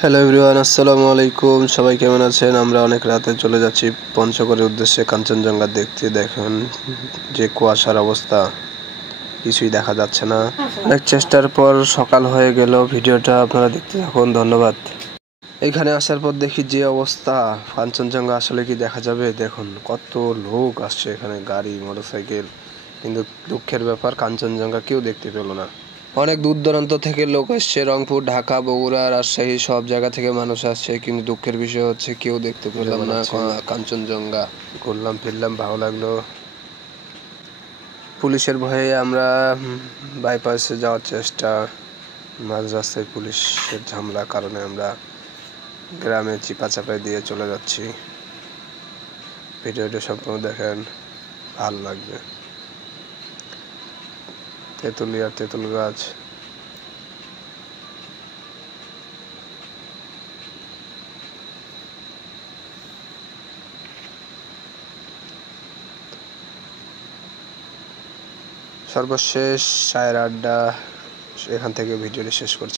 Hello everyone, আসসালামু আলাইকুম। সবাই কেমন আছেন? আমরা অনেক রাতে চলে যাচ্ছি পঞ্চগড়ের উদ্দেশ্যে কাঞ্চনজঙ্ঘা দেখতে। দেখেন যে কুয়াশার অবস্থা, কিছুই দেখা যাচ্ছে না। অনেক চেষ্টার পর সকাল হয়ে গেল। ভিডিওটা আপনারা দেখতে থাকুন, ধন্যবাদ। এখানে আসার পর দেখি যে অবস্থা, কাঞ্চনজঙ্ঘা আসলে কি দেখা যাবে? দেখুন কত লোক আসছে এখানে, গাড়ি মোটরসাইকেল, কিন্তু দুঃখের ব্যাপার কাঞ্চনজঙ্ঘা কেউ দেখতে পেল না। অনেক দূর দূরান্ত থেকে লোক আসছে, রংপুর, ঢাকা, বগুড়া, রাজশাহী, সব জায়গা থেকে মানুষ আসছে, কিন্তু দুঃখের বিষয় হচ্ছে কেউ দেখতে পেলাম না কাঞ্চনজঙ্ঘা। ঘুরলাম ফিরলাম, ভালো লাগলো। পুলিশের ভয়ে আমরা বাইপাসে যাওয়ার চেষ্টা, মাঝ রাস্তায় পুলিশের ঝামেলার কারণে আমরা গ্রামে চিপাচাপাই দিয়ে চলে যাচ্ছি। ভিডিওটা সম্পূর্ণ দেখেন, ভালো লাগবে। তেঁতুলিয়া আর তেঁতুল গাছ, সর্বশেষ চায়ের আড্ডা। এখান থেকে ভিডিওটি শেষ করছি।